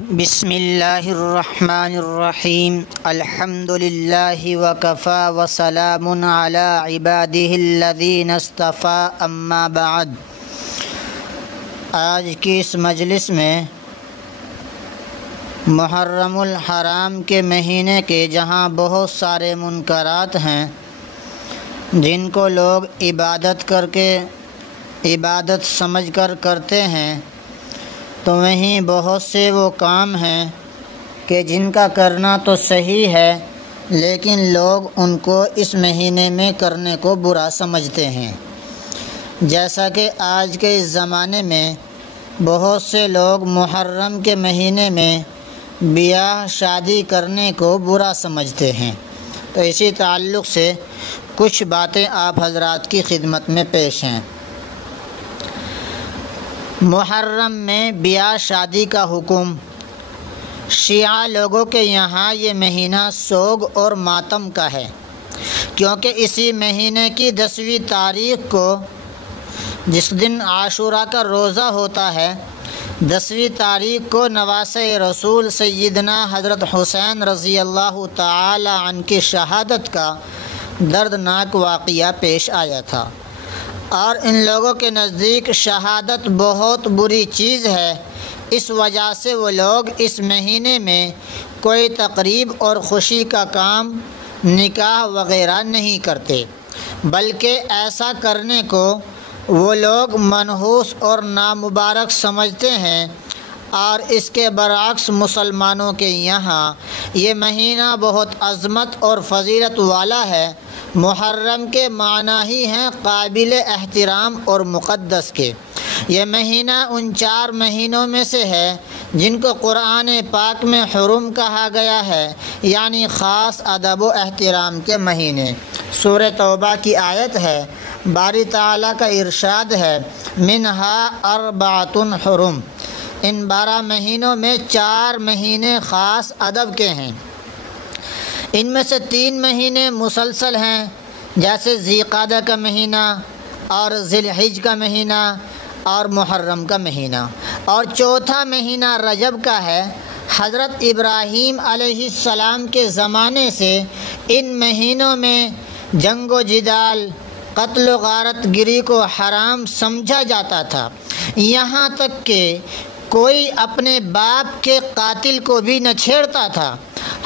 بسم اللہ الرحمن الرحیم الحمد للہ وکفی وسلام علی عبادہ الذین اصطفی اما بعد۔ آج کی اس مجلس میں محرم الحرام کے مہینے کے جہاں بہت سارے منکرات ہیں جن کو لوگ عبادت سمجھ کر کرتے ہیں، تو وہیں بہت سے وہ کام ہیں کہ جن کا کرنا تو صحیح ہے لیکن لوگ ان کو اس مہینے میں کرنے کو برا سمجھتے ہیں۔ جیسا کہ آج کے اس زمانے میں بہت سے لوگ محرم کے مہینے میں بیاہ شادی کرنے کو برا سمجھتے ہیں، تو اسی تعلق سے کچھ باتیں آپ حضرات کی خدمت میں پیش ہیں۔ محرم میں بیاہ شادی کا حکم، شیعہ لوگوں کے یہاں یہ مہینہ سوگ اور ماتم کا ہے، کیونکہ اسی مہینے کی 10ویں تاریخ کو جس دن عاشوراء کا روزہ ہوتا ہے، 10ویں تاریخ کو نواسۂ رسول سیدنا حضرت حسین رضی اللہ تعالی عنہ کی شہادت کا دردناک واقعہ پیش آیا تھا، اور ان لوگوں کے نزدیک شہادت بہت بری چیز ہے۔ اس وجہ سے وہ لوگ اس مہینے میں کوئی تقریب اور خوشی کا کام، نکاح وغیرہ نہیں کرتے، بلکہ ایسا کرنے کو وہ لوگ منحوس اور نامبارک سمجھتے ہیں۔ اور اس کے برعکس مسلمانوں کے یہاں یہ مہینہ بہت عظمت اور فضیلت والا ہے۔ محرم کے معنی ہی ہیں قابل احترام اور مقدس کے۔ یہ مہینہ ان 4 مہینوں میں سے ہے جن کو قرآن پاک میں حرم کہا گیا ہے، یعنی خاص ادب و احترام کے مہینے۔ سورہ توبہ کی آیت ہے، باری تعالیٰ کا ارشاد ہے، منہا اربعۃ حرم۔ ان 12 مہینوں میں 4 مہینے خاص ادب کے ہیں۔ ان میں سے 3 مہینے مسلسل ہیں، جیسے ذی قعدہ کا مہینہ اور ذی الحجہ کا مہینہ اور محرم کا مہینہ، اور 4تھا مہینہ رجب کا ہے۔ حضرت ابراہیم علیہ السلام کے زمانے سے ان مہینوں میں جنگ و جدال، قتل و غارت گری کو حرام سمجھا جاتا تھا، یہاں تک کہ کوئی اپنے باپ کے قاتل کو بھی نہ چھیڑتا تھا۔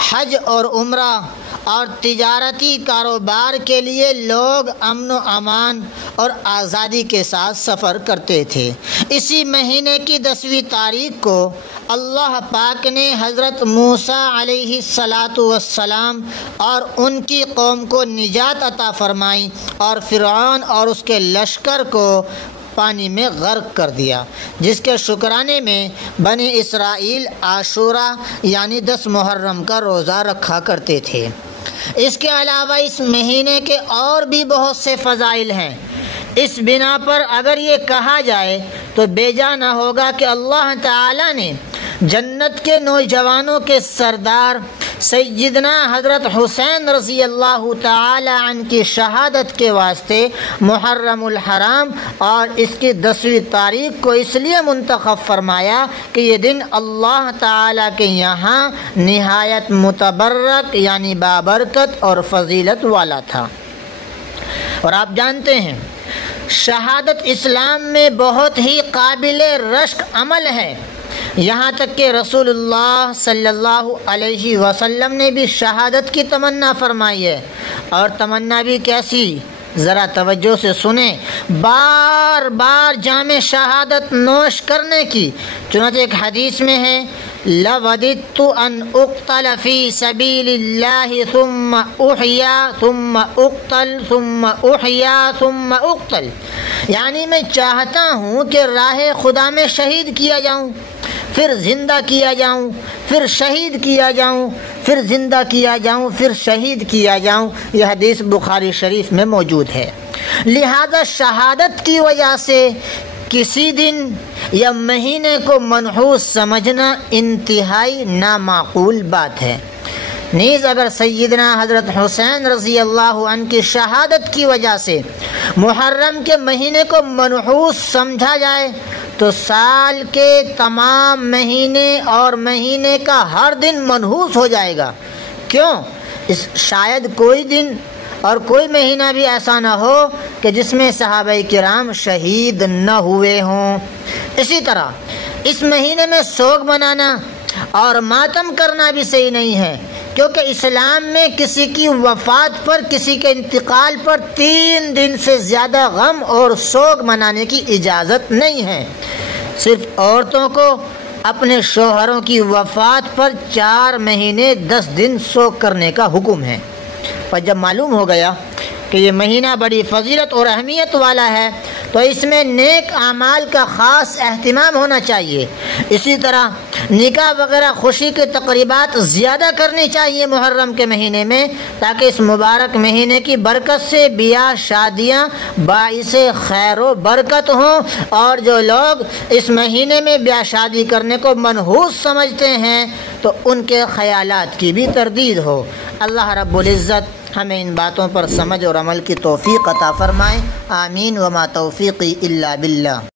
حج اور عمرہ اور تجارتی کاروبار کے لیے لوگ امن و امان اور آزادی کے ساتھ سفر کرتے تھے۔ اسی مہینے کی 10ویں تاریخ کو اللہ پاک نے حضرت موسیٰ علیہ السلام اور ان کی قوم کو نجات عطا فرمائی، اور فرعون اور اس کے لشکر کو پانی میں غرق کر دیا، جس کے شکرانے میں بنی اسرائیل عاشوراء یعنی 10 محرم کا روزہ رکھا کرتے تھے۔ اس کے علاوہ اس مہینے کے اور بھی بہت سے فضائل ہیں۔ اس بنا پر اگر یہ کہا جائے تو بے جا نہ ہوگا کہ اللہ تعالی نے جنت کے نوجوانوں کے سردار سیدنا حضرت حسین رضی اللہ تعالی عنہ کی شہادت کے واسطے محرم الحرام اور اس کی 10ویں تاریخ کو اس لیے منتخب فرمایا کہ یہ دن اللہ تعالی کے یہاں نہایت متبرک یعنی بابرکت اور فضیلت والا تھا۔ اور آپ جانتے ہیں شہادت اسلام میں بہت ہی قابل رشک عمل ہے، یہاں تک کہ رسول اللہ صلی اللہ علیہ وسلم نے بھی شہادت کی تمنا فرمائی ہے، اور تمنا بھی کیسی، ذرا توجہ سے سنیں، بار بار جام شہادت نوش کرنے کی۔ چنانچہ ایک حدیث میں ہے، لَوَدِدْتُ أَنْ أُقْتَلَ فِي سَبِيلِ اللَّهِ ثُمَّ أُحْيَا ثُمَّ أُقْتَلْ ثُمَّ أُحْيَا ثُمَّ أُقْتَلْ، یعنی میں چاہتا ہوں کہ راہ خدا میں شہید کیا جاؤں، پھر زندہ کیا جاؤں، پھر شہید کیا جاؤں، پھر زندہ کیا جاؤں، پھر شہید کیا جاؤں۔ یہ حدیث بخاری شریف میں موجود ہے۔ لہذا شہادت کی وجہ سے کسی دن یا مہینے کو منحوس سمجھنا انتہائی نامعقول بات ہے۔ نیز اگر سیدنا حضرت حسین رضی اللہ عنہ کی شہادت کی وجہ سے محرم کے مہینے کو منحوس سمجھا جائے تو سال کے تمام مہینے اور مہینے کا ہر دن منحوس ہو جائے گا۔ کیوں؟ شاید کوئی دن اور کوئی مہینہ بھی ایسا نہ ہو کہ جس میں صحابہ کرام شہید نہ ہوئے ہوں۔ اسی طرح اس مہینے میں سوگ منانا اور ماتم کرنا بھی صحیح نہیں ہے، کیونکہ اسلام میں کسی کی وفات پر، کسی کے انتقال پر 3 دن سے زیادہ غم اور سوگ منانے کی اجازت نہیں ہے۔ صرف عورتوں کو اپنے شوہروں کی وفات پر 4 مہینے 10 دن سوگ کرنے کا حکم ہے۔ پر جب معلوم ہو گیا کہ یہ مہینہ بڑی فضیلت اور اہمیت والا ہے تو اس میں نیک اعمال کا خاص اہتمام ہونا چاہیے۔ اسی طرح نکاح وغیرہ خوشی کے تقریبات زیادہ کرنی چاہیے محرم کے مہینے میں، تاکہ اس مبارک مہینے کی برکت سے بیاہ شادیاں باعث خیر و برکت ہوں، اور جو لوگ اس مہینے میں بیاہ شادی کرنے کو منحوس سمجھتے ہیں تو ان کے خیالات کی بھی تردید ہو۔ اللہ رب العزت ہمیں ان باتوں پر سمجھ اور عمل کی توفیق عطا فرمائے۔ آمین۔ وما توفیقی الا باللہ۔